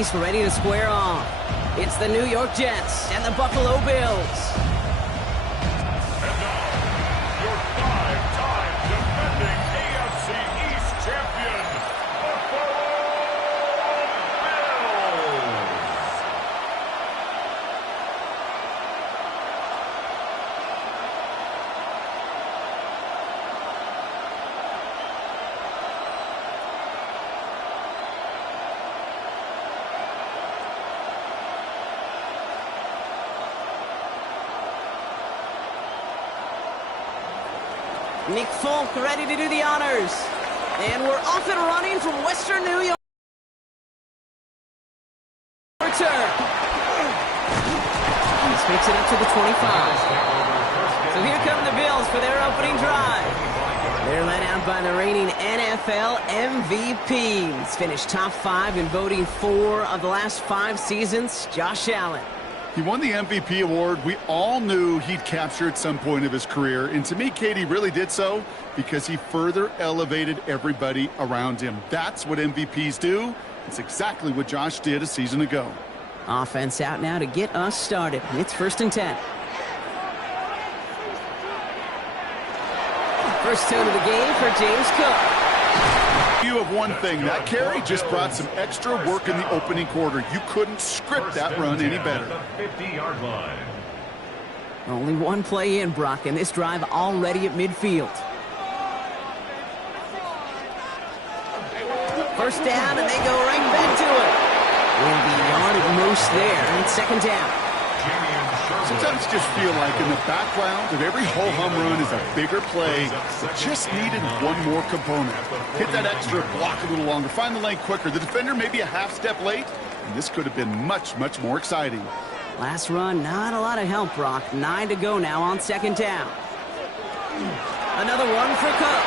East ready to square off. It's the New York Jets and the Buffalo Bills. And now, your five-time defending AFC East champion, Buffalo Bills. Nick Folk ready to do the honors. And we're off and running from Western New York. Return. This makes it up to the 25. So here come the Bills for their opening drive. They're led out by the reigning NFL MVPs. Finished top 5 in voting 4 of the last 5 seasons, Josh Allen. He won the MVP award. We all knew he'd capture at some point of his career. And to me, Katie, really did so because he further elevated everybody around him. That's what MVPs do. It's exactly what Josh did a season ago. Offense out now to get us started. It's 1st and 10. First tone of the game for James Cook. View of one thing, that carry just brought some extra work in the opening quarter. You couldn't script that run any better. 50-yard line. Only one play in, Brock, and this drive already at midfield. First down, and they go right back to it. Will be yard at most there, and 2nd down. Sometimes just feel like in the background of every ho-hum run is a bigger play that just needed one more component. Hit that extra block a little longer, find the lane quicker. The defender may be a half step late, and this could have been much, much more exciting. Last run, not a lot of help, Brock. 9 to go now on 2nd down. Another one for Cook.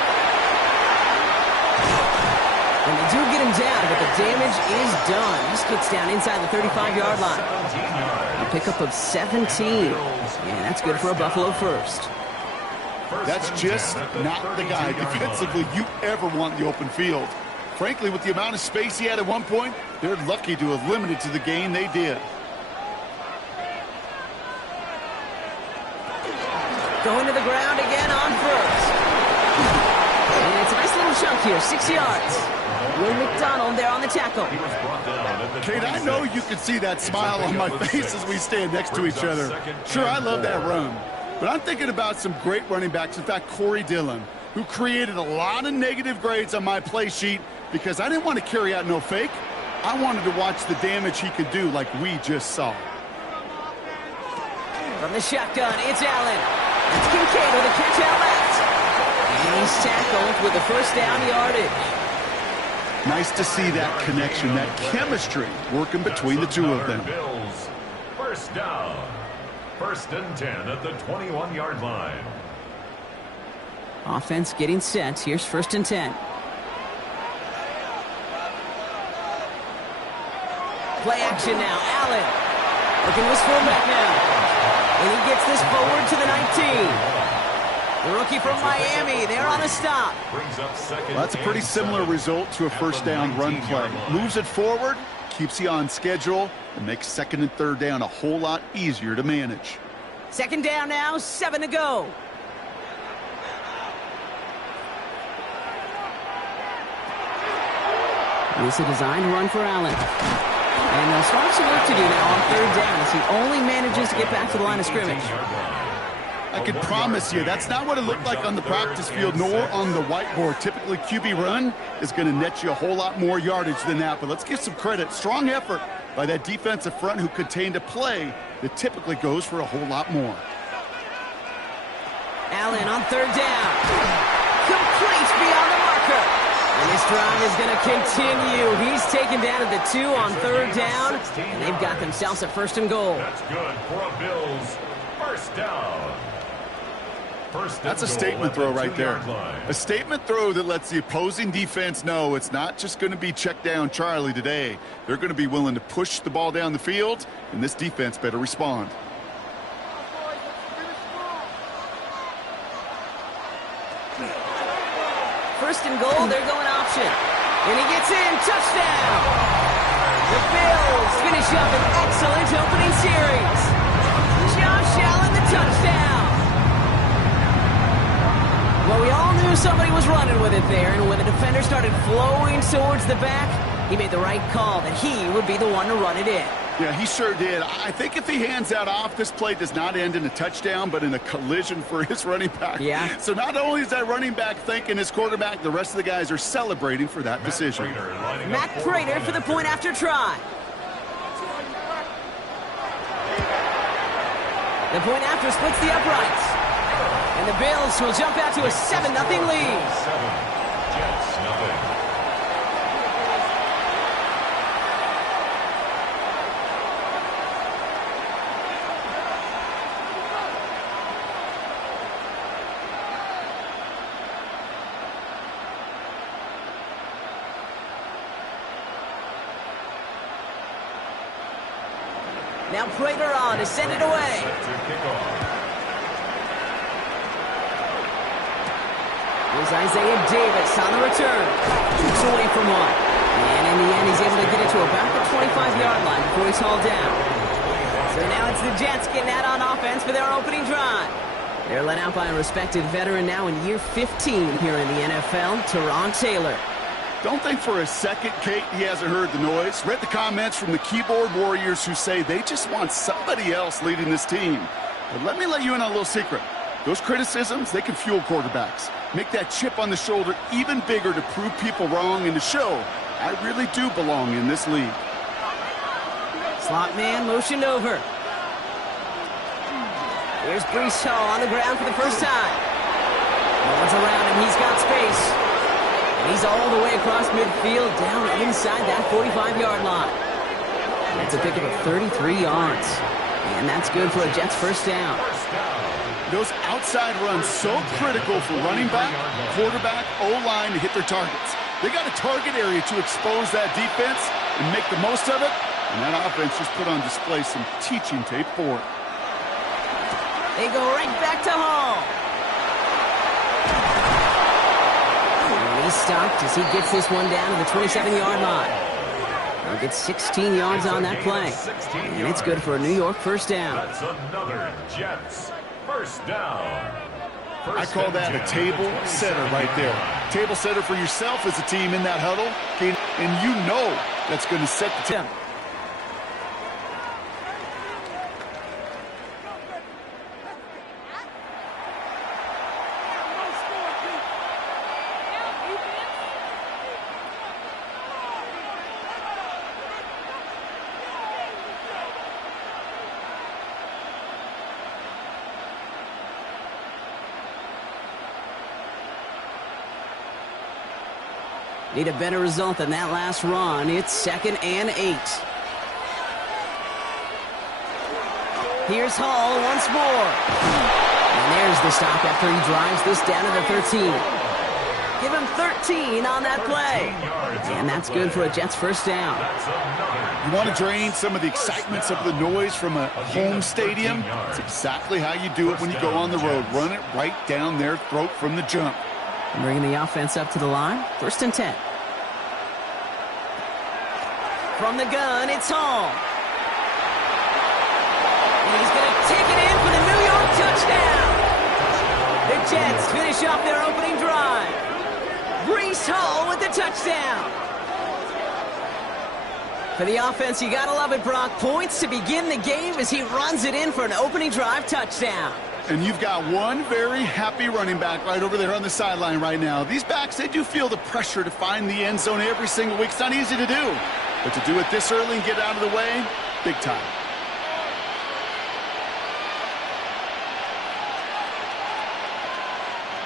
And they do get him down, but the damage is done. This gets down inside the 35-yard line. A pickup of 17. And that's good for a Buffalo first. That's just not the guy defensively you ever want in the open field. Frankly, with the amount of space he had at one point, they're lucky to have limited to the gain they did. Going to the ground again on first. And it's a nice little chunk here, 6 yards. Will McDonald there on the tackle. Kate, I know you can see that smile on my face as we stand next to each other. Sure, I love that run. But I'm thinking about some great running backs. In fact, Corey Dillon, who created a lot of negative grades on my play sheet because I didn't want to carry out no fake. I wanted to watch the damage he could do like we just saw. From the shotgun, it's Allen. It's Kincaid with a catch out left. And he's tackled with a first down yardage. Nice to see that connection, that chemistry working between the two of them. Bills, first down. 1st and 10 at the 21-yard line. Offense getting set. Here's 1st and 10. Play action now. Allen looking this fullback now. And he gets this forward to the 19. The rookie from Miami, they're on a stop. Well, that's a pretty similar result to a first down run play. Moves it forward, keeps you on schedule, and makes 2nd and 3rd down a whole lot easier to manage. 2nd down now, 7 to go. It's a designed run for Allen. And they'll start some work to do now on 3rd down as he only manages to get back to the line of scrimmage. I can promise you that's not what it looked like on the practice field nor on the whiteboard. Typically, QB run is going to net you a whole lot more yardage than that. But let's give some credit. Strong effort by that defensive front who contained a play that typically goes for a whole lot more. Allen on 3rd down. Complete beyond the marker. And this drive is going to continue. He's taken down at the 2 on 3rd down. And they've got themselves a 1st and goal. That's good for a Bills first down. That's a statement throw right there. A statement throw that lets the opposing defense know it's not just going to be check down Charlie today. They're going to be willing to push the ball down the field, and this defense better respond. First and goal, they're going option. And he gets in, touchdown! The Bills up an excellent opening series. Josh Allen, the touchdown. Well, we all knew somebody was running with it there, and when the defender started flowing towards the back, he made the right call that he would be the one to run it in. Yeah, he sure did. I think if he hands that off, this play does not end in a touchdown, but in a collision for his running back. Yeah. So not only is that running back thanking his quarterback, the rest of the guys are celebrating for that decision. Matt Prater for the point after try. The point after splits the uprights. And the Bills will jump out to a 7-0 lead. 7, Jets nothing. Now Prater on to send it away. Here's Isaiah Davis on the return. Keeps away from one. And in the end, he's able to get it to about the 25-yard line before he's hauled down. So now it's the Jets getting out on offense for their opening drive. They're led out by a respected veteran now in year 15 here in the NFL, Teron Taylor. Don't think for a second, Kate, he hasn't heard the noise. Read the comments from the keyboard warriors who say they just want somebody else leading this team. But let me let you in on a little secret. Those criticisms, they can fuel quarterbacks. Make that chip on the shoulder even bigger to prove people wrong and to show I really do belong in this league. Slot man motioned over. Here's Breece Hall on the ground for the first time. No one's around him. He's got space. And he's all the way across midfield, down inside that 45-yard line. That's a pickup of 33 yards. And that's good for a Jets first down. Those outside runs so critical for running back, quarterback, O-line to hit their targets. They got a target area to expose that defense and make the most of it. And that offense just put on display some teaching tape for it. They go right back to Hall. And he's stopped as he gets this one down to the 27-yard line. He'll get 16 yards on that play. And it's good for a New York first down. That's another Jets first down. I call that a table setter right there. Table setter for yourself as a team in that huddle. And you know that's going to set the tone. Need a better result than that last run. It's 2nd and 8. Here's Hall once more. And there's the stop after he drives this down to the 13. Give him 13 on that play. And that's good for a Jets first down. You want to drain some of the excitement, some of the noise from a home stadium? It's exactly how you do it when you go on the road. Run it right down their throat from the jump. Bringing the offense up to the line. 1st and 10. From the gun, it's Hall. And he's going to take it in for the New York touchdown. The Jets finish off their opening drive. Breece Hall with the touchdown. For the offense, you got to love it, Brock. Points to begin the game as he runs it in for an opening drive touchdown. And you've got one very happy running back right over there on the sideline right now. These backs, they do feel the pressure to find the end zone every single week. It's not easy to do. But to do it this early and get out of the way, big time.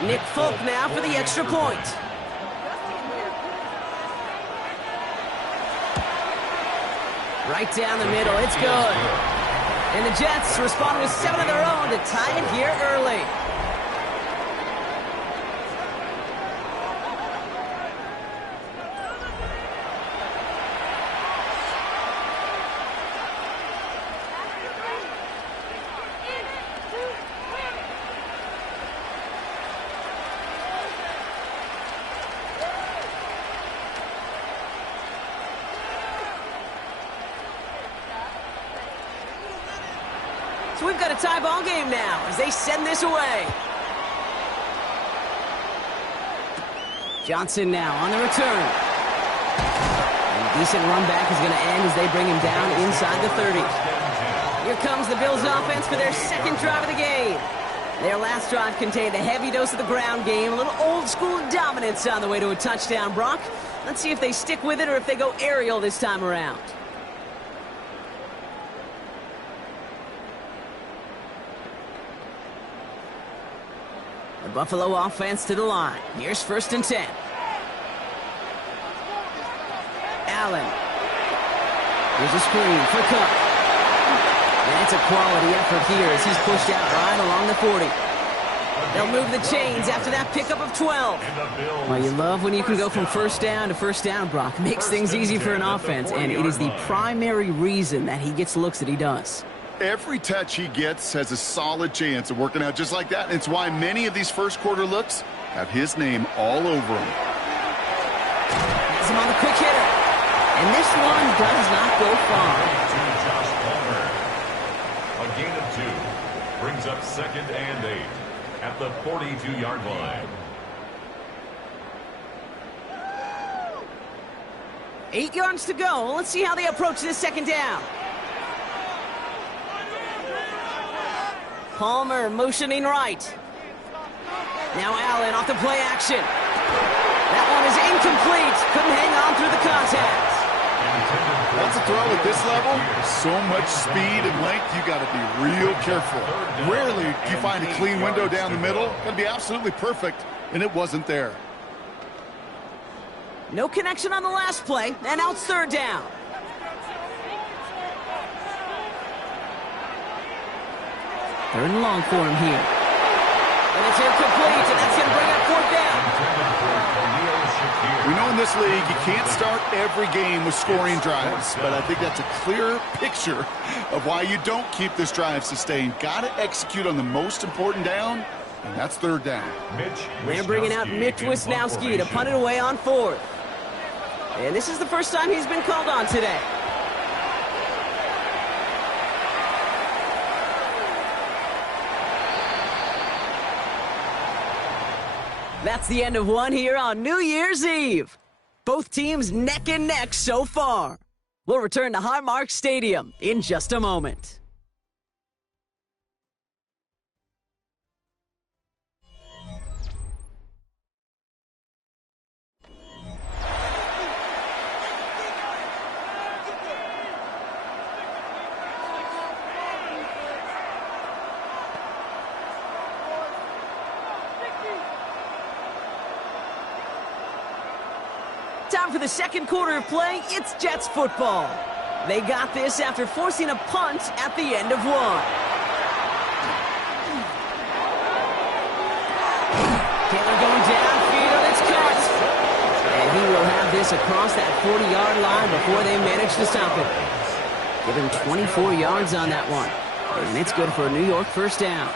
Nick Folk now for the extra point. Right down the middle, it's good. And the Jets respond with 7 of their own to tie it here early. So we've got a tie ball game now as they send this away. Johnson now on the return. And a decent run back is going to end as they bring him down inside the 30. Here comes the Bills offense for their second drive of the game. Their last drive contained a heavy dose of the ground game, a little old-school dominance on the way to a touchdown, Brock. Let's see if they stick with it or if they go aerial this time around. The Buffalo offense to the line. Here's 1st and 10. Allen. Here's a screen for Cook. And it's a quality effort here as he's pushed out right along the 40. They'll move the chains after that pickup of 12. Well, you love when you can go from first down to first down, Brock. Makes things easy for an offense, and it is the primary reason that he gets looks that he does. Every touch he gets has a solid chance of working out just like that. It's why many of these first quarter looks have his name all over them. Has him on the quick hitter. And this one does not go far. A gain of 2 brings up 2nd and 8 at the 42-yard line. 8 yards to go. Let's see how they approach this second down. Palmer motioning right. Now Allen off the play action. That one is incomplete. Couldn't hang on through the contact. That's a throw at this level. So much speed and length, you got to be real careful. Rarely do you find a clean window down the middle. Got to be absolutely perfect, and it wasn't there. No connection on the last play, and now it's 3rd down. Third and long for him here. And it's incomplete, and that's going to bring up 4th down. We know in this league you can't start every game with scoring drives, but I think that's a clear picture of why you don't keep this drive sustained. Got to execute on the most important down, and that's 3rd down. They're bringing out Mitch Wisnowski to punt it away on 4th. And this is the first time he's been called on today. That's the end of one here on New Year's Eve. Both teams neck and neck so far. We'll return to Highmark Stadium in just a moment. Time for the second quarter of play. It's Jets football. They got this after forcing a punt at the end of one. Taylor going downfield. It's caught. And he will have this across that 40-yard line before they manage to stop it. Give him 24 yards on that one. And it's good for a New York first down.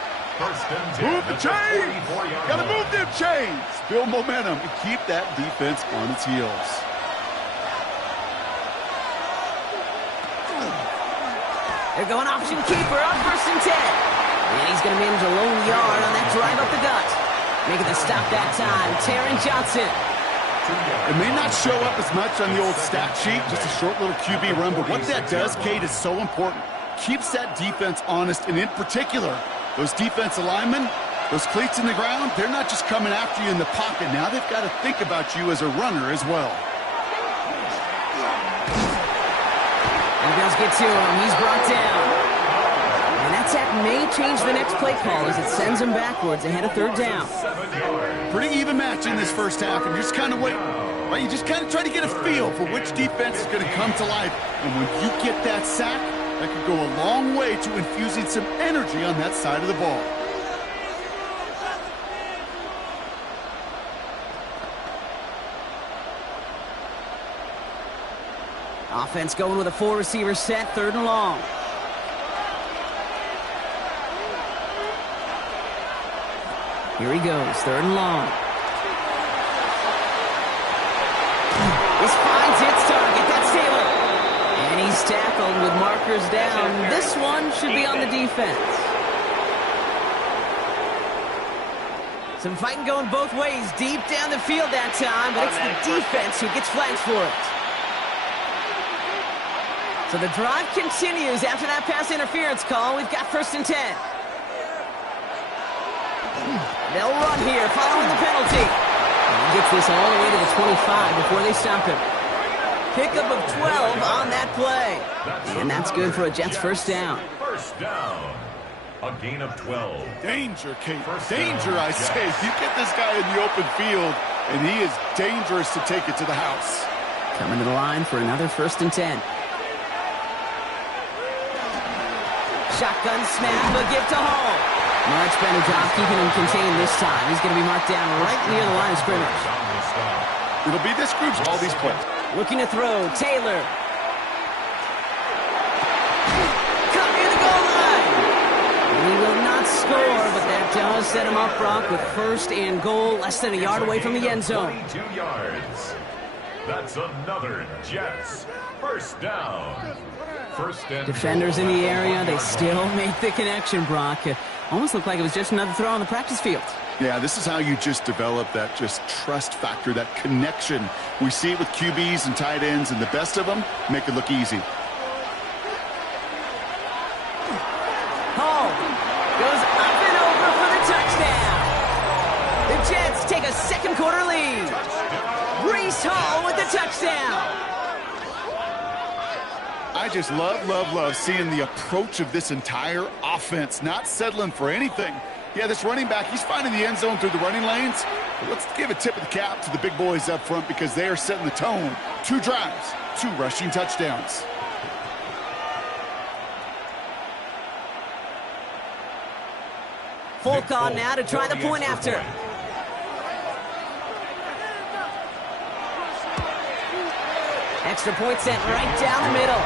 Move the chains! Gotta move them chains! Build momentum and keep that defense on its heels. They're going option keeper on 1st and 10. And he's going to manage a lone yard on that drive up the gut. Making the stop that time, Taron Johnson. It may not show up as much on the old stat sheet, just a short little QB run, but what that does, Kate, is so important. Keeps that defense honest, and in particular, those defensive linemen, those cleats in the ground, they're not just coming after you in the pocket. Now they've got to think about you as a runner as well. And Bills get to him. He's brought down. And that sack may change the next play call as it sends him backwards ahead of 3rd down. Pretty even match in this first half, and you're just kind of waiting. Right? You just kind of try to get a feel for which defense is going to come to life. And when you get that sack, that could go a long way to infusing some energy on that side of the ball. Offense going with a 4-receiver set, 3rd and long. Here he goes, 3rd and long. This finds its target, that's Taylor. And he's tackled with Mark markers down. This one should be on the defense. Some fighting going both ways, deep down the field that time, but it's the defense who gets flags for it. So the drive continues after that pass interference call. We've got 1st and 10. They'll run here following the penalty. He gets this all the way to the 25 before they stop him. Pickup of 12 on that play. And that's good for a Jets 1st down. 1st down. A gain of 12. Danger, Kate. Danger, I say. You get this guy in the open field, and he is dangerous to take it to the house. Coming to the line for another 1st and 10. Shotgun snap, a give to Hall. Much better job keeping him contained this time. He's going to be marked down right near the line of scrimmage. It'll be this group's all these plays. Looking to throw, Taylor. Cut near the goal line. He will not score, but that does set him up, Brock, with 1st and goal, less than a yard away from the end zone. 22 yards. That's another Jets 1st down. 1st and Defenders in the area, they still make the connection, Brock. It almost looked like it was just another throw on the practice field. Yeah, this is how you just develop that just trust factor, that connection. We see it with QBs and tight ends, and the best of them make it look easy. Hall goes up and over for the touchdown. The Jets take a 2nd quarter lead. Breece Hall with the touchdown. I just love seeing the approach of this entire offense, not settling for anything. Yeah, this running back, he's finding the end zone through the running lanes. But let's give a tip of the cap to the big boys up front because they are setting the tone. 2 drives, 2 rushing touchdowns. Folk on now to try the point after. Extra point sent right down the middle.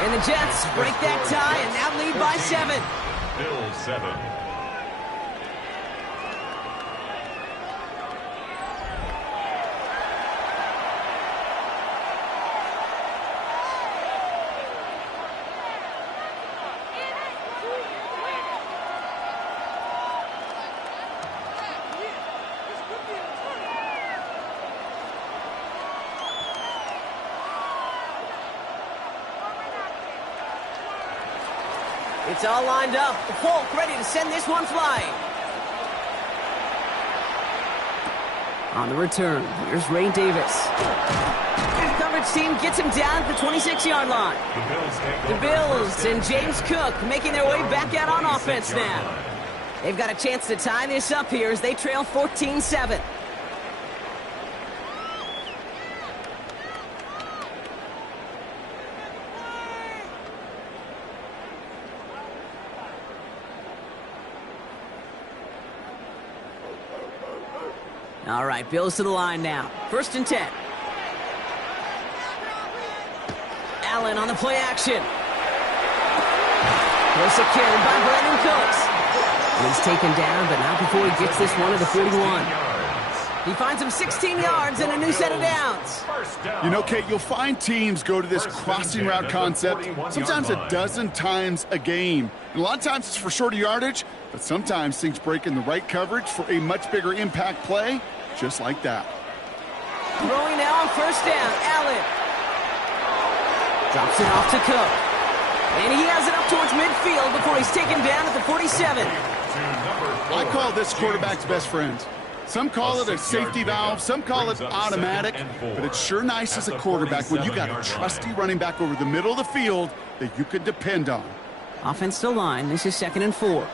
And the Jets break that tie and now lead by 7. Bill 7. It's all lined up. Folk ready to send this one flying. On the return, here's Ray Davis. Coverage team gets him down at the 26-yard line. The Bills and James Cook making their way back out on offense now. They've got a chance to tie this up here as they trail 14-7. All right, Bills to the line now. 1st and 10. Allen on the play action. Well secured by Brandon Cooks. He's taken down, but not before he gets this one to the 41. He finds him 16 yards and a new set of downs. You know, Kate, you'll find teams go to this crossing route concept sometimes a dozen times a game. And a lot of times it's for shorter yardage, but sometimes things break in the right coverage for a much bigger impact play, just like that. Throwing now on 1st down, Allen. Drops it off to Cook. And he has it up towards midfield before he's taken down at the 47. I call this quarterback's best friend. Some call it a safety valve, some call it automatic, but it's sure nice as a quarterback when you got a trusty running back over the middle of the field that you can depend on. Offense to line. This is 2nd and 4.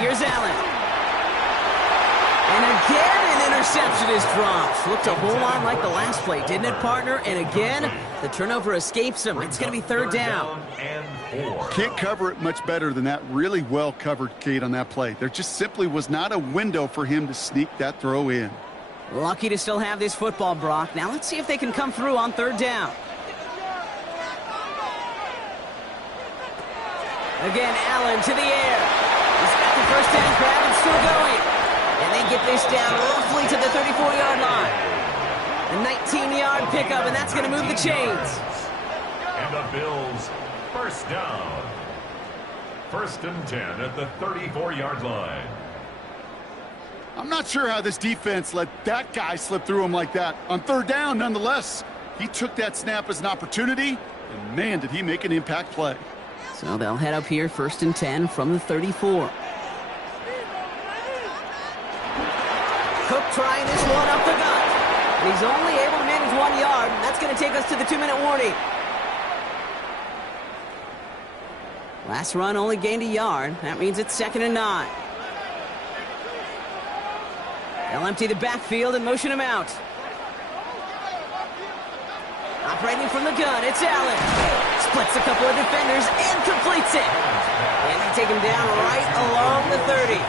Here's Allen. And again, an interception is dropped. Looked a whole lot like the last play, didn't it, partner? And again, the turnover escapes him. It's going to be 3rd down. Can't cover it much better than that. Really well covered, Kate, on that play. There just simply was not a window for him to sneak that throw in. Lucky to still have this football, Brock. Now let's see if they can come through on 3rd down. Again, Allen to the air. He's got the 1st down grab and still going. And they get this down roughly to the 34-yard line. A 19-yard pickup, and that's going to move the chains. And the Bills, first down. 1st and 10 at the 34-yard line. I'm not sure how this defense let that guy slip through him like that. On 3rd down, nonetheless, he took that snap as an opportunity, and man, did he make an impact play. So they'll head up here, 1st and 10 from the 34. Cook trying this one up the gut. And he's only able to manage 1 yard, and that's going to take us to the 2-minute warning. Last run only gained 1 yard. That means it's 2nd and 9. They'll empty the backfield and motion him out. Operating from the gun, it's Allen. Splits a couple of defenders and completes it. And they take him down right along the 30.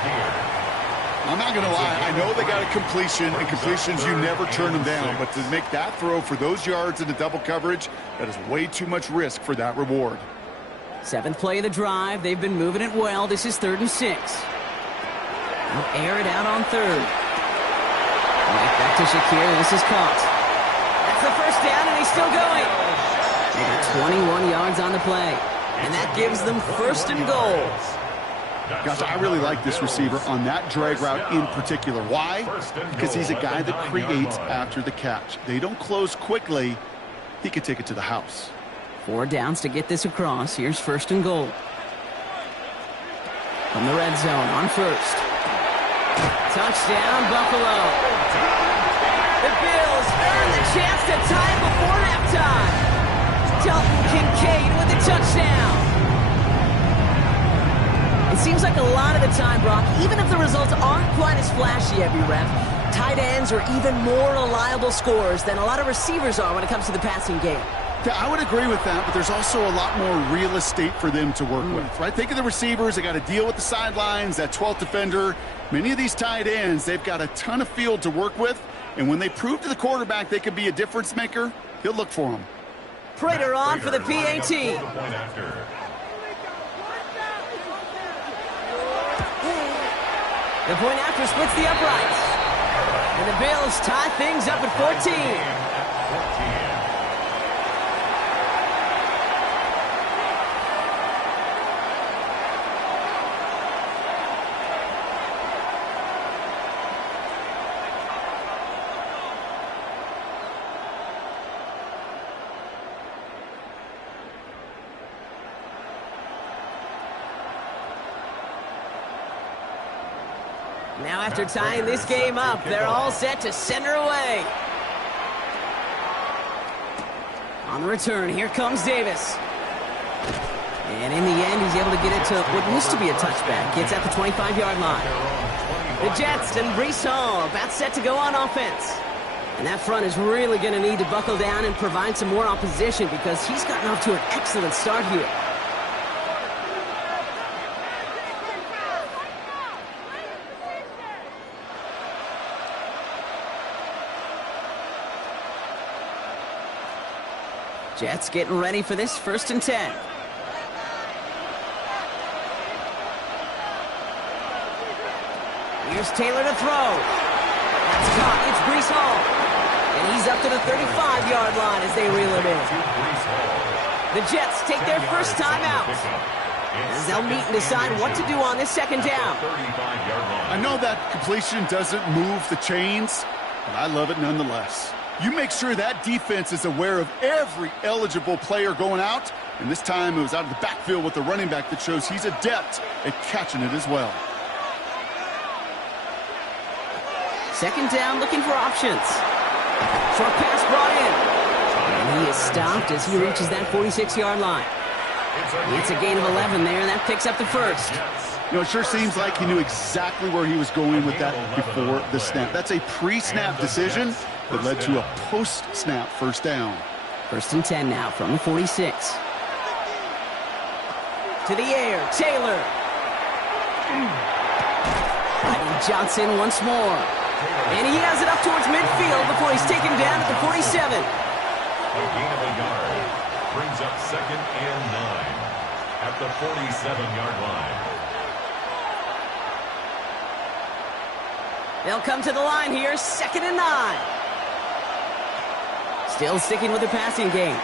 I'm not going to lie. I know they got a completion, and completions, you never turn them down. But to make that throw for those yards into double coverage, that is way too much risk for that reward. 7th play of the drive. They've been moving it well. This is 3rd and 6. They'll air it out on 3rd. Right back to Shakir. This is caught. That's the 1st down, and he's still going. They got 21 yards on the play. And that gives them 1st and goal. Gosh, I really like this receiver on that drag route in particular. Why? Because he's a guy that creates after the catch. They don't close quickly. He could take it to the house. 4 downs to get this across. Here's 1st and goal. From the red zone on 1st. Touchdown, Buffalo. The Bills earn the chance to tie it before halftime. Dalton Kincaid with the touchdown. It seems like a lot of the time, Brock, even if the results aren't quite as flashy every rep, tight ends are even more reliable scorers than a lot of receivers are when it comes to the passing game. Yeah, I would agree with that, but there's also a lot more real estate for them to work with, right? Think of the receivers. They got to deal with the sidelines, that 12th defender. Many of these tight ends, they've got a ton of field to work with, and when they prove to the quarterback they could be a difference maker, he'll look for them. Prater on for the PAT. The point after splits the uprights. And the Bills tie things up at 14. Now after tying this game up, they're all set to center away. On the return, here comes Davis. And in the end, he's able to get it to what used to be a touchback. Gets at the 25-yard line. The Jets and Breece Hall about set to go on offense. And that front is really going to need to buckle down and provide some more opposition because he's gotten off to an excellent start here. Jets getting ready for this 1st and 10. Here's Taylor to throw. That's caught. It's Breece Hall. And he's up to the 35-yard line as they reel him in. The Jets take their first time out. As they'll meet and decide what to do on this 2nd down. I know that completion doesn't move the chains, but I love it nonetheless. You make sure that defense is aware of every eligible player going out, and this time it was out of the backfield with the running back that shows he's adept at catching it as well. 2nd down, looking for options. Short pass brought in. And he is stopped as he reaches that 46-yard line. It's a gain of 11 there, and that picks up the 1st. You know, it sure seems like he knew exactly where he was going with that before the snap. That's a pre-snap decision that led to a post-snap 1st down. 1st and 10 now from the 46. To the air, Taylor. Fighting Johnson once more. And he has it up towards midfield before he's taken down at the 47. A gain of a yard brings up 2nd and 9 at the 47-yard line. They'll come to the line here, 2nd and 9. Still sticking with the passing game.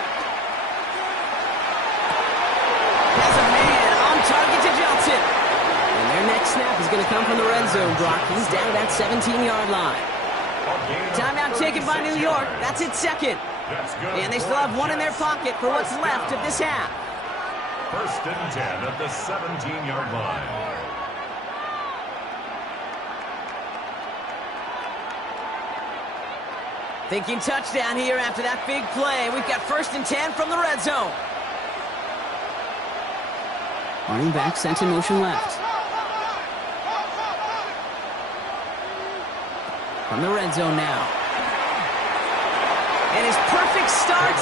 Has a man on target to Johnson. And their next snap is going to come from the red zone, Brock. He's down at that 17-yard line. Timeout taken by New York. That's its second. And they still have one in their pocket for what's left of this half. First and 10 at the 17-yard line. Thinking touchdown here after that big play. We've got first and 10 from the red zone. Running back sent in motion left. From the red zone now. And his perfect start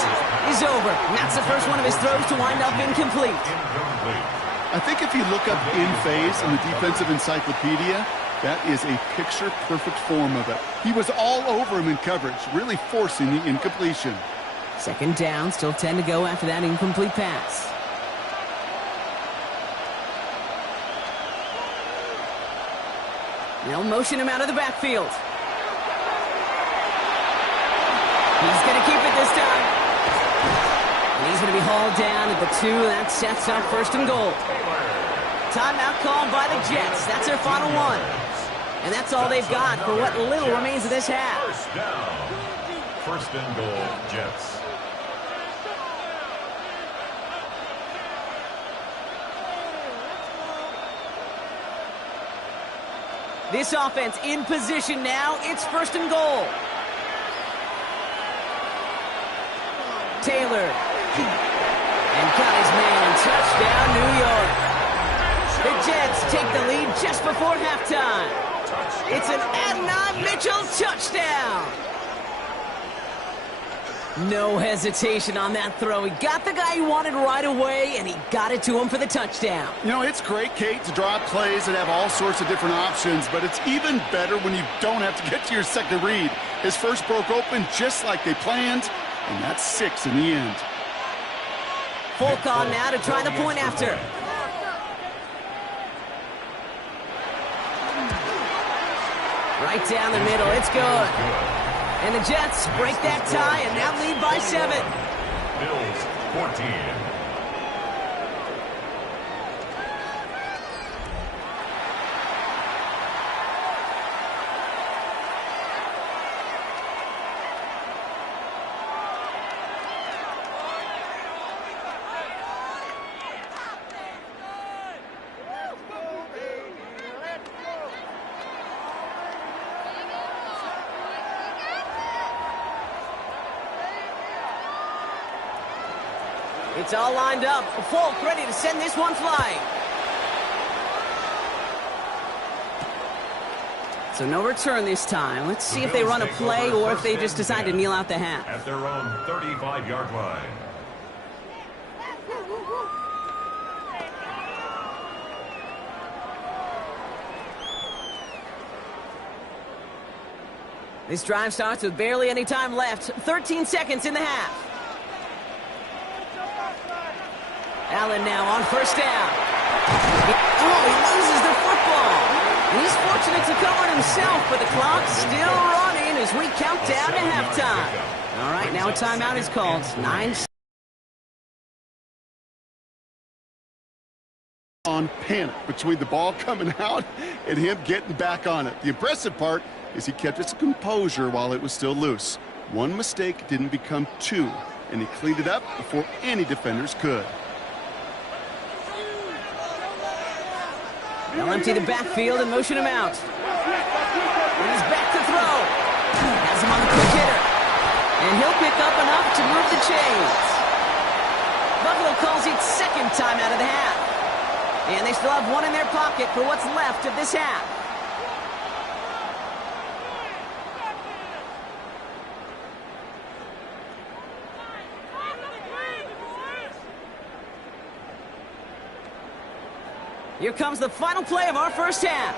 is over. And that's the first one of his throws to wind up incomplete. I think if you look up in phase in the defensive encyclopedia, that is a picture-perfect form of it. He was all over him in coverage, really forcing the incompletion. Second down, still 10 to go after that incomplete pass. They'll motion him out of the backfield. He's going to keep it this time. And he's going to be hauled down at the 2. That sets up first and goal. Timeout called by the Jets. That's their final one. And that's all they've got for what little remains of this half. First down. First and goal, Jets. This offense in position now. It's first and goal. Taylor. And got his man. Touchdown, New York. The Jets take the lead just before halftime. It's an Adonai Mitchell touchdown. No hesitation on that throw. He got the guy he wanted right away, and he got it to him for the touchdown. You know, it's great, Kate, to draw up plays and have all sorts of different options, but it's even better when you don't have to get to your second read. His first broke open just like they planned, and that's 6 in the end. Folk on now to try the point after. Right down the middle. It's good. And the Jets break that tie and now lead by 7. Bills 14. It's all lined up. Folk ready to send this one flying. So no return this time. Let's see if they run a play or if they just decide to kneel out the half. At their own 35-yard line. This drive starts with barely any time left. 13 seconds in the half. Allen now on first down. Oh, he loses the football. And he's fortunate to cover it himself, but the clock's still running as we count down to halftime. All right, now a timeout is called. 9. On panic between the ball coming out and him getting back on it. The impressive part is he kept his composure while it was still loose. One mistake didn't become 2, and he cleaned it up before any defenders could. They'll empty the backfield and motion him out. And he's back to throw. Has him on the quick hitter. And he'll pick up enough to move the chains. Buffalo calls it second time out of the half. And they still have one in their pocket for what's left of this half. Here comes the final play of our first half.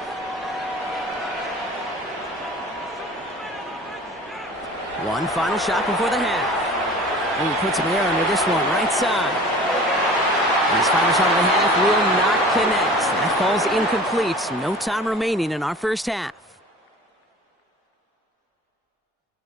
One final shot before the half. And he puts some air under this one, right side. And his final shot of the half will not connect. That falls incomplete. No time remaining in our first half.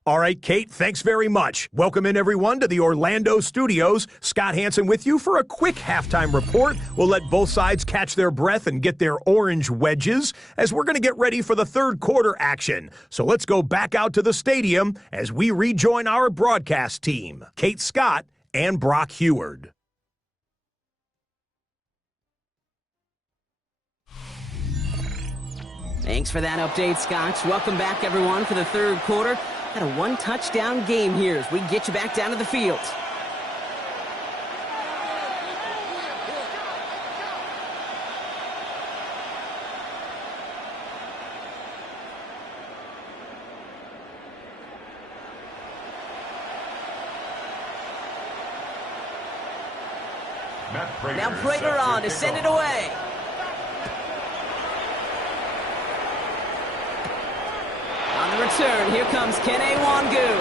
All right, Kate, thanks very much. Welcome in, everyone, to the Orlando studios. Scott Hansen with you for a quick halftime report. We'll let both sides catch their breath and get their orange wedges as we're going to get ready for the third quarter action. So let's go back out to the stadium as we rejoin our broadcast team, Kate Scott and Brock Heward. Thanks for that update, Scotch. Welcome back, everyone, for the third quarter. Got a one-touchdown game here as we get you back down to the field. Now Prager on to send it away. On the return, here comes Kene Wangu.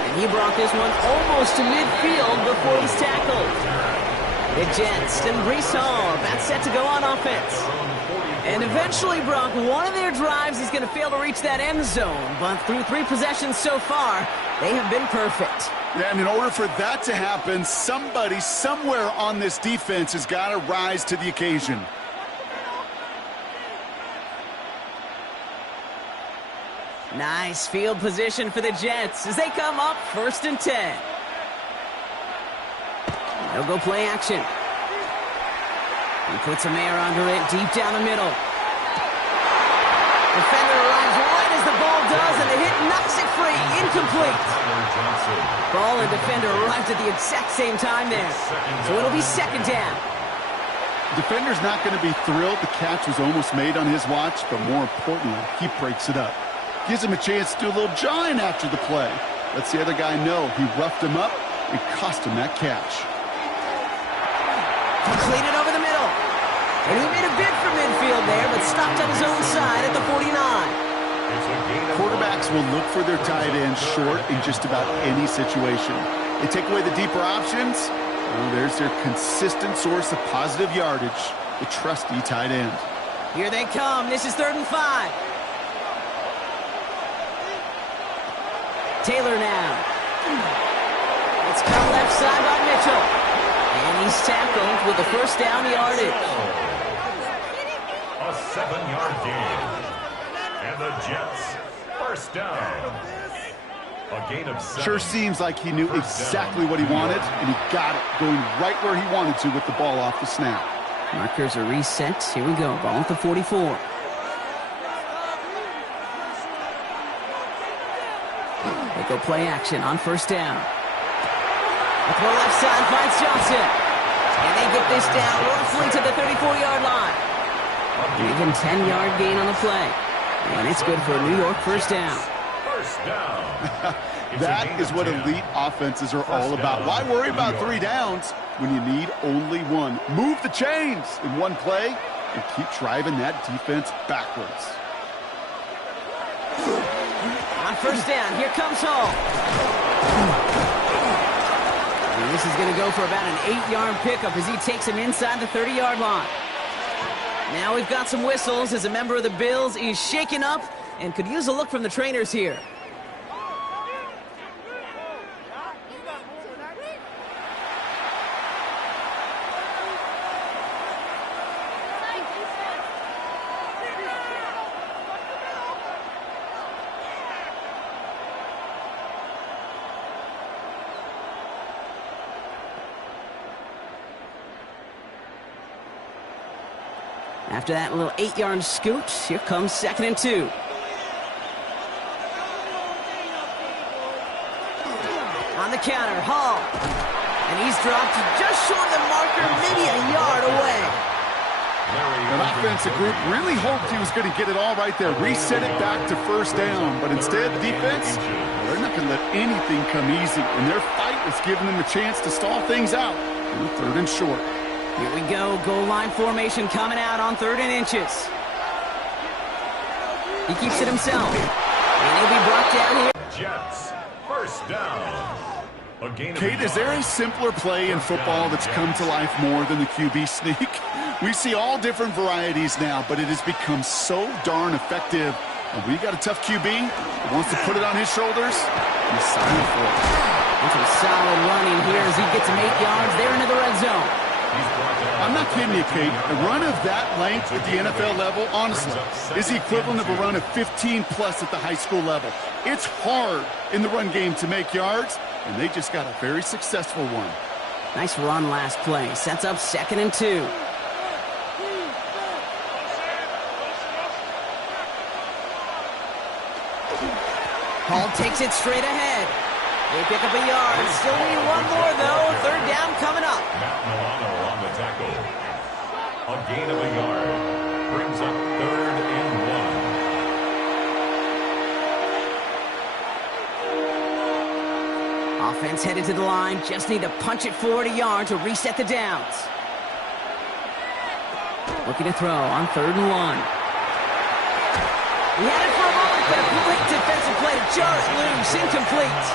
And he brought this one almost to midfield before he's tackled. The Jets and Breece Hall about set to go on offense. And eventually, Brock, one of their drives is going to fail to reach that end zone. But through 3 possessions so far, they have been perfect. Yeah, and in order for that to happen, somebody somewhere on this defense has got to rise to the occasion. Nice field position for the Jets as they come up 1st and 10. They'll go play action. He puts some air under it deep down the middle. Defender arrives right as the ball does, and the hit knocks it free. Incomplete. Ball and defender arrived at the exact same time there. So it'll be 2nd down. Defender's not going to be thrilled the catch was almost made on his watch, but more importantly, he breaks it up. Gives him a chance to do a little jawing after the play. Lets the other guy know he roughed him up and cost him that catch. Clean it over the middle. And he made a bid for midfield there, but stopped on his own side at the 49. Quarterbacks will look for their tight ends short in just about any situation. They take away the deeper options. Oh, there's their consistent source of positive yardage, the trusty tight end. Here they come. This is 3rd and 5. Taylor now. It's cut left side by Mitchell. And he's tackled with the 1st down yardage. A 7-yard gain. And the Jets, 1st down. A gain of 7. Sure seems like he knew exactly what he wanted, and he got it, going right where he wanted to with the ball off the snap. Markers are reset. Here we go. Ball at the 44. They go play action on 1st down. Up the left side finds Johnson. And they get this down roughly to the 34-yard line. Even 10-yard gain on the play. And it's good for a New York 1st down. That is what elite offenses are all about. Why worry about 3 downs when you need only 1? Move the chains in one play and keep driving that defense backwards. On 1st down, here comes Hall. And this is going to go for about an 8-yard pickup as he takes him inside the 30-yard line. Now we've got some whistles as a member of the Bills is shaken up and could use a look from the trainers here. After that little 8-yard scoot, here comes 2nd and 2. On the counter, Hall. And he's dropped just short of the marker, maybe a yard away. That offensive group really hoped he was going to get it all right there, reset it back to 1st down. But instead, the defense, they're not going to let anything come easy. And their fight is giving them a chance to stall things out in 3rd and short. Here we go, goal line formation coming out on 3rd and inches. He keeps it himself. And he'll be brought down here. Jets, 1st down. Kate, is there a simpler play in football that's come to life more than the QB sneak? We see all different varieties now, but it has become so darn effective And we got a tough QB who wants to put it on his shoulders. He's signing for it. That's a solid running here as he gets him 8 yards there into the red zone. I'm not kidding you, Kate. A run of that length at the NFL level, honestly, is the equivalent of a run of 15-plus at the high school level. It's hard in the run game to make yards, and they just got a very successful one. Nice run last play. Sets up 2nd and 2. Hall takes it straight ahead. They pick up a yard. Still need one more, though. 3rd down coming up. Matt Milano on the tackle. A gain of a yard. Brings up 3rd and 1. Offense headed to the line. Just need to punch it forward a yard to reset the downs. Looking to throw on 3rd and 1. He had it for a moment, but a quick defensive play to jar it loose. Incomplete.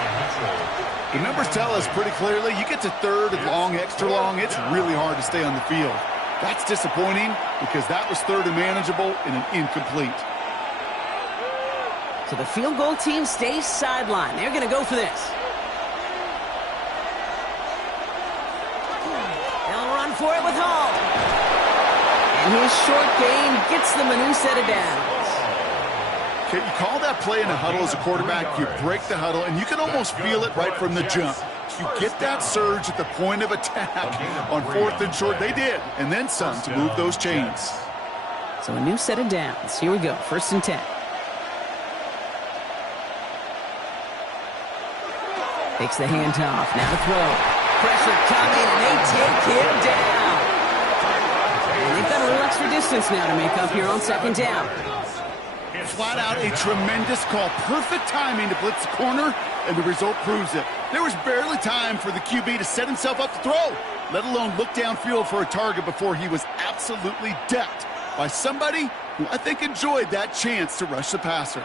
The numbers tell us pretty clearly, you get to 3rd and long, extra long, it's really hard to stay on the field. That's disappointing because that was 3rd and manageable and an incomplete. So the field goal team stays sidelined. They're going to go for this. They'll run for it with Hall. And his short gain gets them a new set of downs. Okay, you call that play in a huddle as a quarterback, you break the huddle, and you can almost feel it right from the jump. You get that surge at the point of attack on 4th and short. They did, and then some to move those chains. So a new set of downs. Here we go, 1st and 10. Takes the handoff, now to throw. Pressure coming, and they take him down. And they've got a little extra distance now to make up here on 2nd down. Flat out a tremendous call. Perfect timing to blitz the corner, and the result proves it. There was barely time for the QB to set himself up to throw, let alone look downfield for a target before he was absolutely decked by somebody who I think enjoyed that chance to rush the passer.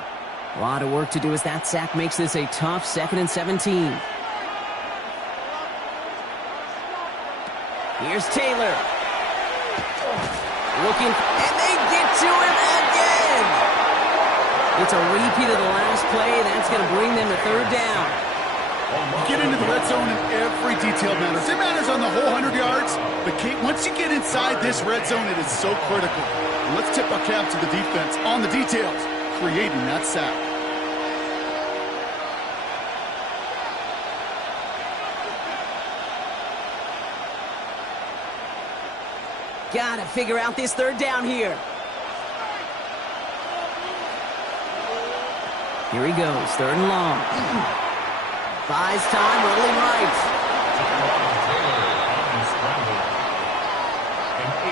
A lot of work to do as that sack makes this a tough 2nd and 17. Here's Taylor. Looking, and they get to him again. It's a repeat of the last play. That's going to bring them to 3rd down. Get into the red zone, and every detail matters. It matters on the whole 100 yards. But, Kate, once you get inside this red zone, it is so critical. And let's tip our cap to the defense on the details, creating that sack. Got to figure out this 3rd down here. Here he goes, 3rd and long. Buys time, rolling right.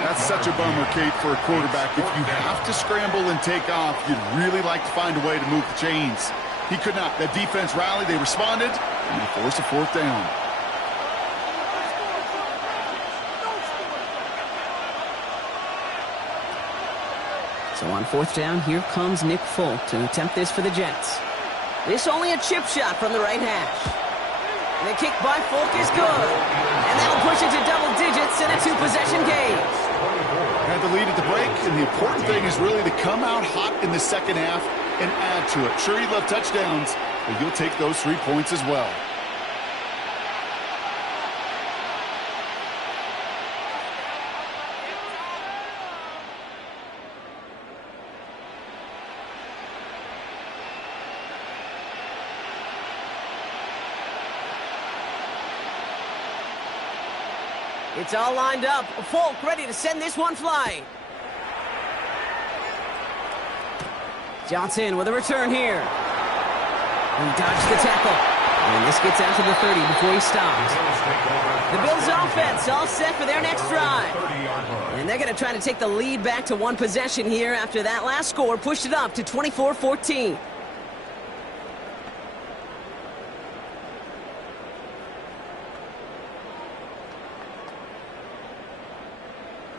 That's such a bummer, Kate, for a quarterback. If you have to scramble and take off, you'd really like to find a way to move the chains. He could not. That defense rallied, they responded, and they forced a 4th down. So on 4th down, here comes Nick Folk to attempt this for the Jets. This only a chip shot from the right hash. And the kick by Folk is good. And that'll push it to double digits in a 2-possession game. Had the lead at the break, and the important thing is really to come out hot in the 2nd half and add to it. Sure, you love touchdowns, but you'll take those 3 points as well. It's all lined up. Folk ready to send this one flying. Johnson with a return here. He dodged the tackle. And this gets out to the 30 before he stops. The Bills offense all set for their next drive. And they're going to try to take the lead back to 1 possession here after that last score pushed it up to 24-14.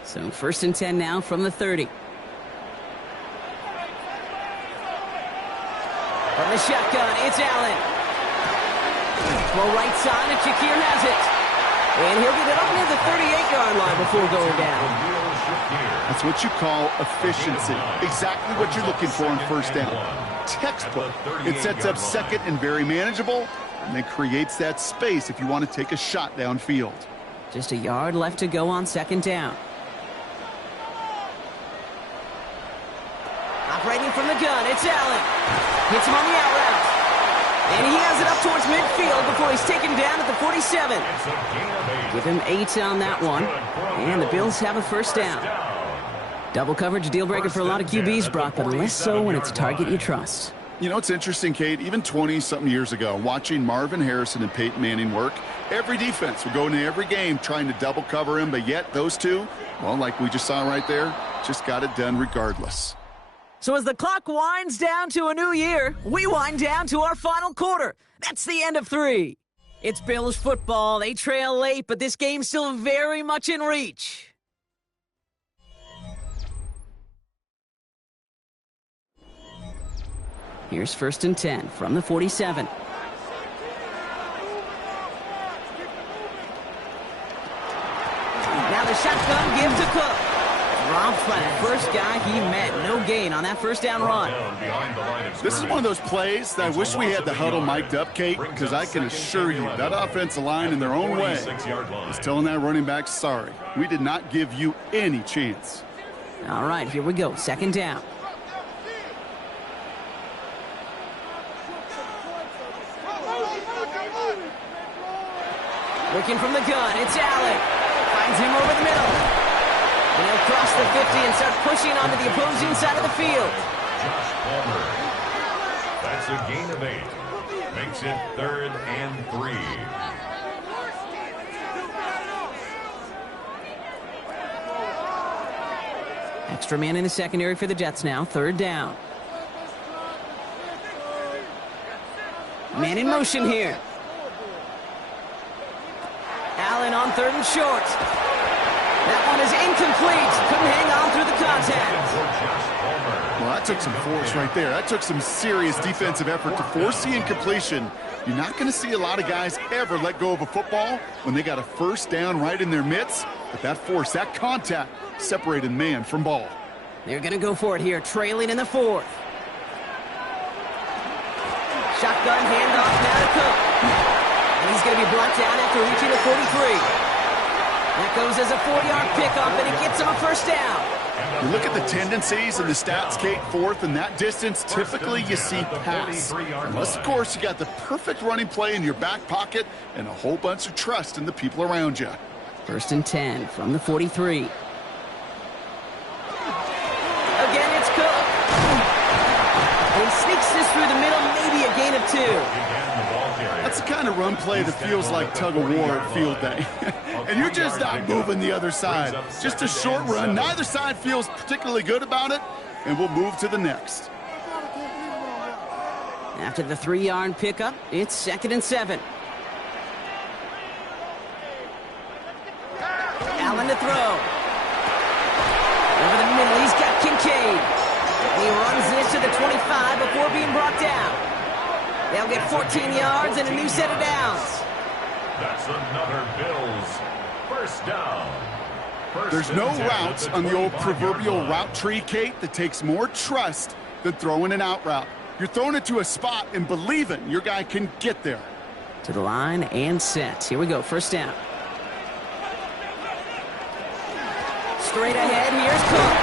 So 1st and 10 now from the 30. From the shotgun, it's Allen. Throw right side, and Shakir has it. And he'll get it up near the 38-yard line before going down. That's what you call efficiency. Exactly what you're looking for on first down. Textbook. It sets up second and very manageable, and then creates that space if you want to take a shot downfield. Just a yard left to go on second down. Operating from the gun, it's Allen. Hits him on the out route. And he has it up towards midfield before he's taken down at the 47. Give him 8 on that one. And the Bills have a first down. Double coverage, deal breaker for a lot of QBs, Brock, but less so when it's a target you trust. You know, it's interesting, Kate, even 20-something years ago, watching Marvin Harrison and Peyton Manning work, every defense would go into every game trying to double cover him, but yet those two, well, like we just saw right there, just got it done regardless. So as the clock winds down to a new year, we wind down to our final quarter. That's the end of 3. It's Bills football. They trail late, but this game's still very much in reach. Here's 1st and 10 from the 47. Now the shotgun give to Cook. Dropped by the first guy he met. No gain on that first down run. This is one of those plays that I wish we had the huddle mic'd up, Kate, because I can assure you that offensive line in their own way is telling that running back, sorry, we did not give you any chance. All right, here we go. Second down. Looking from the gun, it's Allen. Finds him over the middle. And he'll cross the 50 and start pushing onto the opposing side of the field. Josh Palmer. That's a gain of 8. Makes it 3rd and 3. Extra man in the secondary for the Jets now. 3rd down. Man in motion here. Allen on 3rd and short. That one is incomplete. Couldn't hang on through the contact. Well, that took some force right there. That took some serious defensive effort to force the incompletion. You're not going to see a lot of guys ever let go of a football when they got a first down right in their midst. But that force, that contact, separated man from ball. They're going to go for it here, trailing in the 4th. Shotgun handoff now to Cook. And he's going to be brought down after reaching the 43. That goes as a 4-yard pickup, and it gets him a first down. You look at the tendencies and the stats, Kate, 4th and that distance, typically you see pass. Unless, of course, you got the perfect running play in your back pocket and a whole bunch of trust in the people around you. 1st and 10 from the 43. Again, it's Cook. And he sneaks this through the middle, maybe a gain of 2. That's the kind of run play that feels like tug-of-war at field day. And you're just not moving the other side. Just a short run. Neither side feels particularly good about it, and we'll move to the next. After the 3-yard pickup, it's 2nd and 7. Allen to throw. Over the middle, he's got Kincaid. He runs this to the 25 before being brought down. They'll get 14 yards and a new set of downs. That's another Bills first down. There's no routes on the old proverbial route tree, Kate, that takes more trust than throwing an out route. You're throwing it to a spot and believing your guy can get there. To the line and set. Here we go, first down. Straight ahead, here's Cook.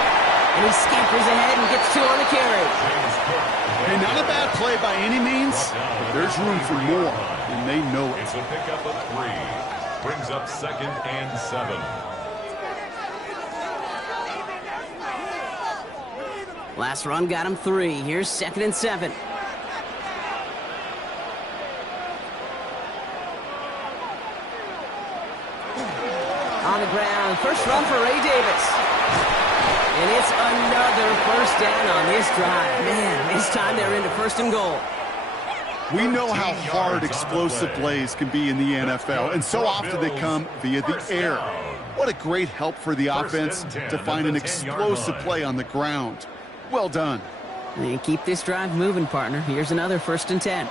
And he scampers ahead and gets 2 on the carry. Hey, not a bad play by any means, but there's room for more, and they know it. It's a pickup of 3. Brings up 2nd and 7. Last run got him 3. Here's 2nd and 7. On the ground, first run for Ray Davis. And it's another first down on this drive. Man, this time they're into 1st and goal. We know how hard explosive plays can be in the NFL, and so often they come via the air. What a great help for the offense to find an explosive play on the ground. Well done. And keep this drive moving, partner. Here's another 1st and 10.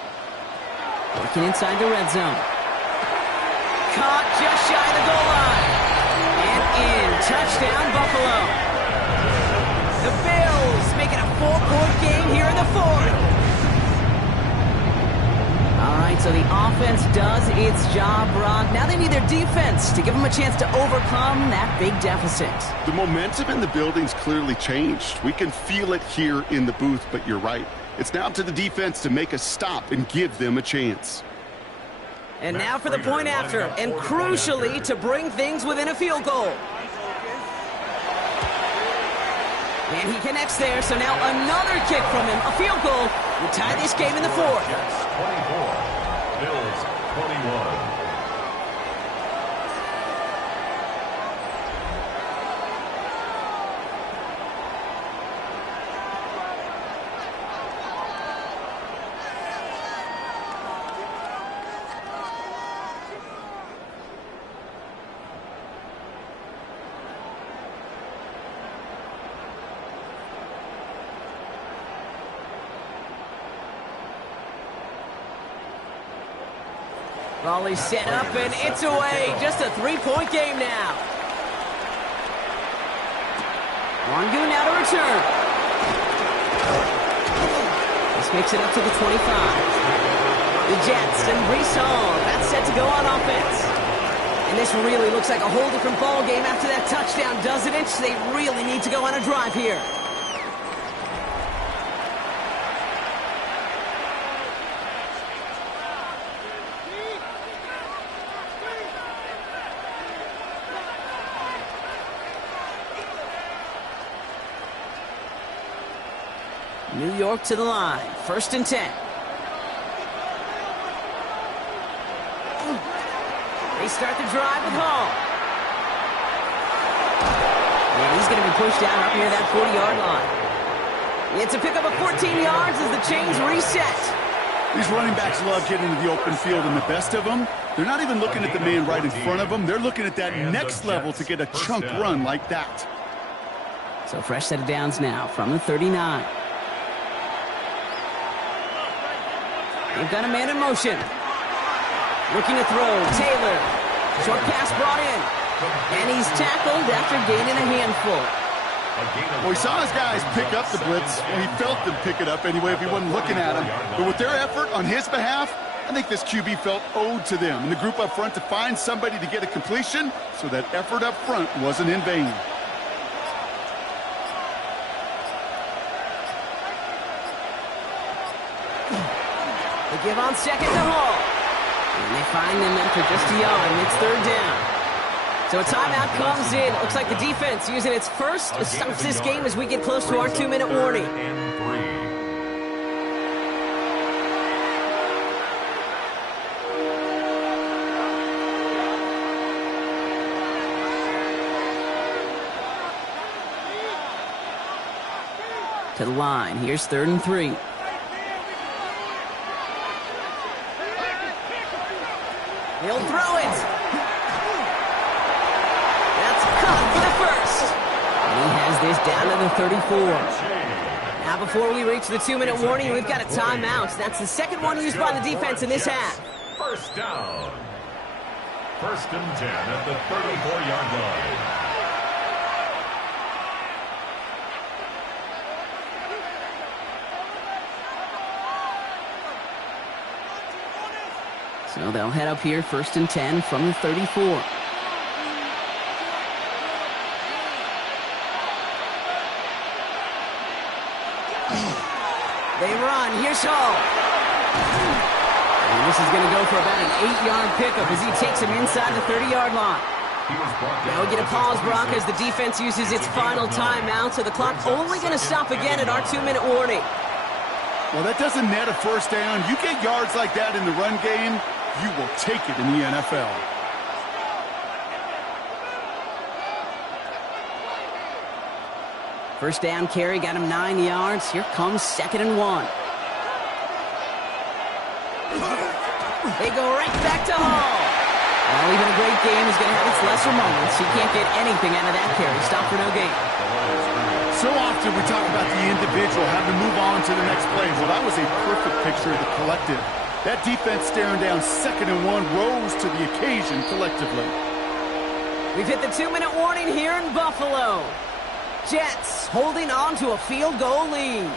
Working inside the red zone. Caught just shy of the goal line. And in. Touchdown, Buffalo. The Bills make it a 4-point game here in the fourth. All right, so the offense does its job, Brock. Now they need their defense to give them a chance to overcome that big deficit. The momentum in the building's clearly changed. We can feel it here in the booth, but you're right. It's now up to the defense to make a stop and give them a chance. And now for the point after, and crucially to bring things within a field goal. And he connects there, so now another kick from him, a field goal, will tie this game in the fourth. Jets 24, Bills 21. Volley set up, and it's away. Just a 3-point game now. Wangu now to return. This makes it up to the 25. The Jets and Breece Hall, that's set to go on offense. And this really looks like a whole different ball game after that touchdown, doesn't it? They really need to go on a drive here. New York to the line. 1st and 10. They start the drive with Hall. And he's going to be pushed down up near that 40-yard line. It's a pickup of 14 yards as the chains reset. These running backs love getting into the open field, and the best of them, they're not even looking at the man right in front of them. They're looking at that next level to get a chunk run like that. So fresh set of downs now from the 39. They've got a man in motion. Looking to throw. Taylor. Short pass brought in. And he's tackled after gaining a handful. Well, he saw his guys pick up the blitz, and he felt them pick it up anyway if he wasn't looking at him. But with their effort on his behalf, I think this QB felt owed to them and the group up front to find somebody to get a completion, so that effort up front wasn't in vain. They give on second to Hall. And they find him after just a yard, and it's 3rd down. So a timeout comes in. Looks like the defense using its first stops this game as we get close to our 2-minute warning. To the line. Here's 3rd and 3. He'll throw it. That's caught for the first. And he has this down to the 34. Now before we reach the 2-minute warning, we've got a timeout. That's the second one used by the defense in this half. First down. 1st and 10 at the 34-yard line. So they'll head up here, 1st and 10 from the 34. They run. Here's Hall. And this is going to go for about an 8-yard pickup as he takes him inside the 30-yard line. Now we get a pause, Brock, as the defense uses its final timeout, so the clock only going to stop again at our 2-minute warning. Well, that doesn't net a first down. You get yards like that in the run game, you will take it in the NFL. First down carry got him 9 yards. Here comes 2nd and 1. They go right back to Hall. Well, even a great game is going to have its lesser moments. He can't get anything out of that carry. Stop for no gain. So often we talk about the individual having to move on to the next play. Well, that was a perfect picture of the collective. That defense staring down 2nd and 1 rose to the occasion collectively. We've hit the 2-minute warning here in Buffalo. Jets holding on to a field goal lead.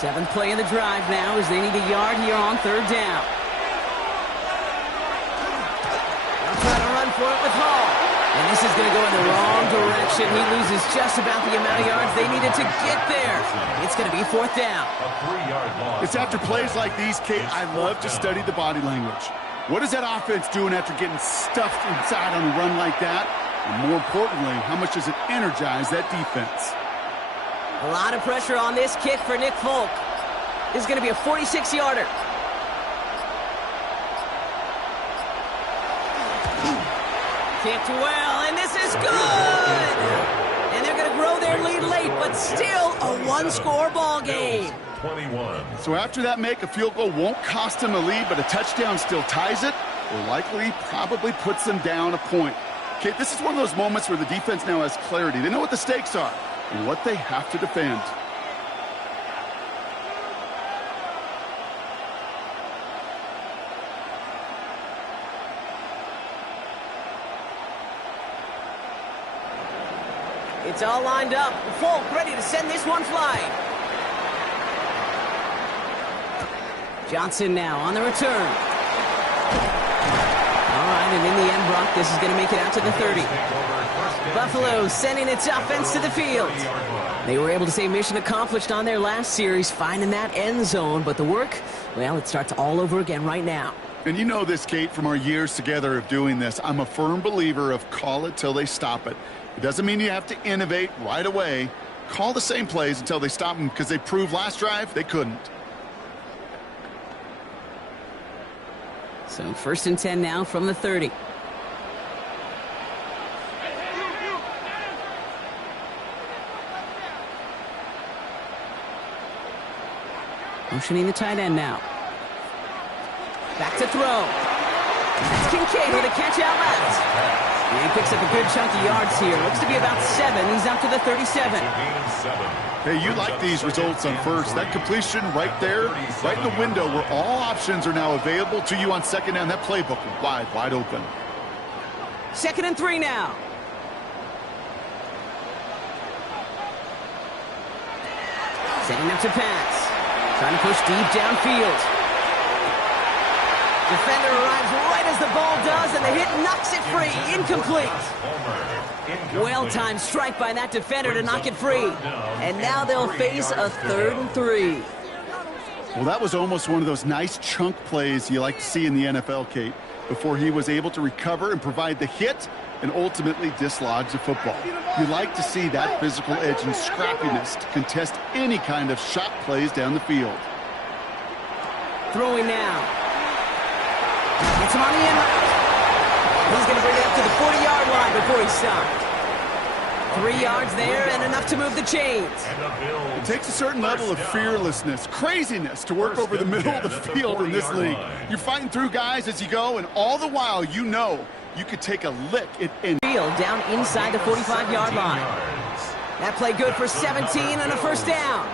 7th play of the drive now as they need a yard here on 3rd down. They'll try to run for it with Hall. And this is going to go in the wrong direction. He loses just about the amount of yards they needed to get there. It's going to be 4th down. It's after plays like these, Kate, I love to study the body language. What is that offense doing after getting stuffed inside on a run like that? And more importantly, how much does it energize that defense? A lot of pressure on this kick for Nick Folk. This is going to be a 46-yarder. Kicked well, and this is good! And they're going to grow their lead late, but still a one-score ball game. 21. So after that make, a field goal won't cost them a lead, but a touchdown still ties it, or likely probably puts them down a point. Okay, this is one of those moments where the defense now has clarity. They know what the stakes are and what they have to defend. It's all lined up. Folk ready to send this one flying. Johnson now on the return. All right, and in the end, Brock, this is going to make it out to the 30. Buffalo sending its offense to the field. They were able to say mission accomplished on their last series, finding that end zone. But the work, well, it starts all over again right now. And you know this, Kate, from our years together of doing this. I'm a firm believer of call it till they stop it. It doesn't mean you have to innovate right away. Call the same plays until they stop them, because they proved last drive they couldn't. So 1st and 10 now from the 30. Motioning the tight end now. Back to throw. That's Kincaid with a catch out left. And he picks up a good chunk of yards here. Looks to be about 7. He's up to the 37. Hey, you like these results on first. That completion right there, right in the window where all options are now available to you on 2nd down. That playbook wide open. 2nd and 3 now. Setting up to pass. Trying to push deep downfield. Defender arrives right as the ball does, and the hit knocks it free. Incomplete. Well-timed strike by that defender to knock it free. And now they'll face a 3rd and 3. Well, that was almost one of those nice chunk plays you like to see in the NFL, Kate, before he was able to recover and provide the hit and ultimately dislodge the football. You like to see that physical edge and scrappiness to contest any kind of shot plays down the field. Throwing now. Gets him on the end route. He's going to bring it up to the 40-yard line before he's stopped. 3 yards there and enough to move the chains. It takes a certain level of fearlessness, craziness to work over the middle of the field in this league. You're fighting through guys as you go, and all the while you know you could take a lick at any field down inside the 45-yard line. That play good for 17 and a 1st down.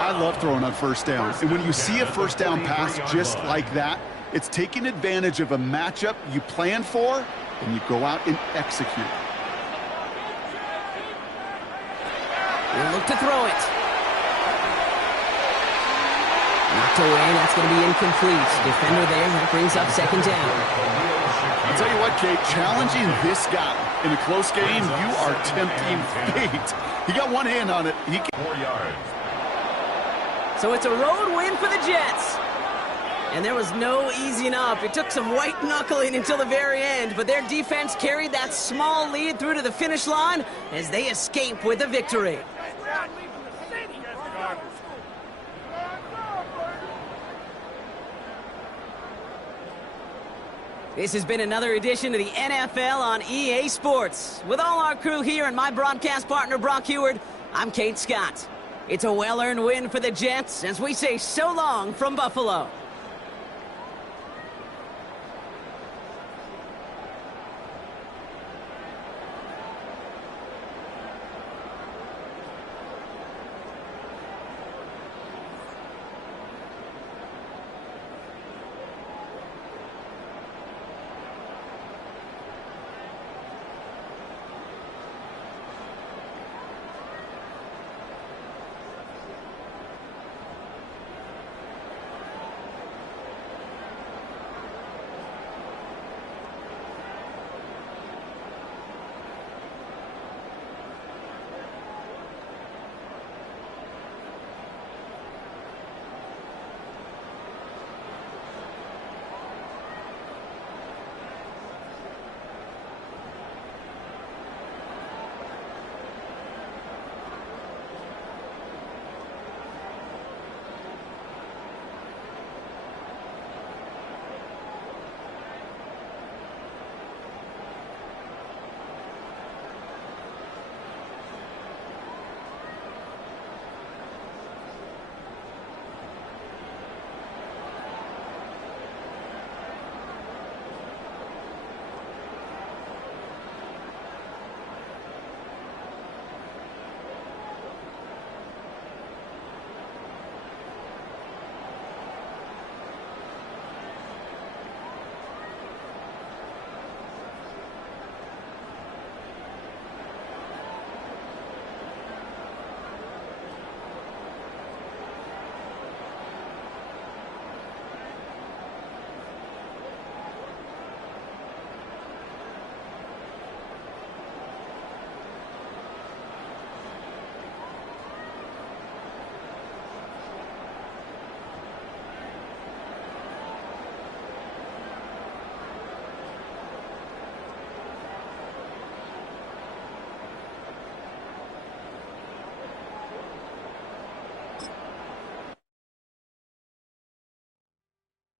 I love throwing on 1st down. And when you see a 1st down pass just like that, it's taking advantage of a matchup you plan for, and you go out and execute. We'll look to throw it. Knocked away. That's going to be incomplete. Defender there. That brings up 2nd down. I'll tell you what, Kate, challenging this guy in a close game, you are tempting fate. He got one hand on it. He can 4 yards. So it's a road win for the Jets. And there was no easing up. It took some white knuckling until the very end, but their defense carried that small lead through to the finish line as they escape with a victory. This has been another edition of the NFL on EA Sports. With all our crew here and my broadcast partner, Brock Heward, I'm Kate Scott. It's a well-earned win for the Jets as we say so long from Buffalo.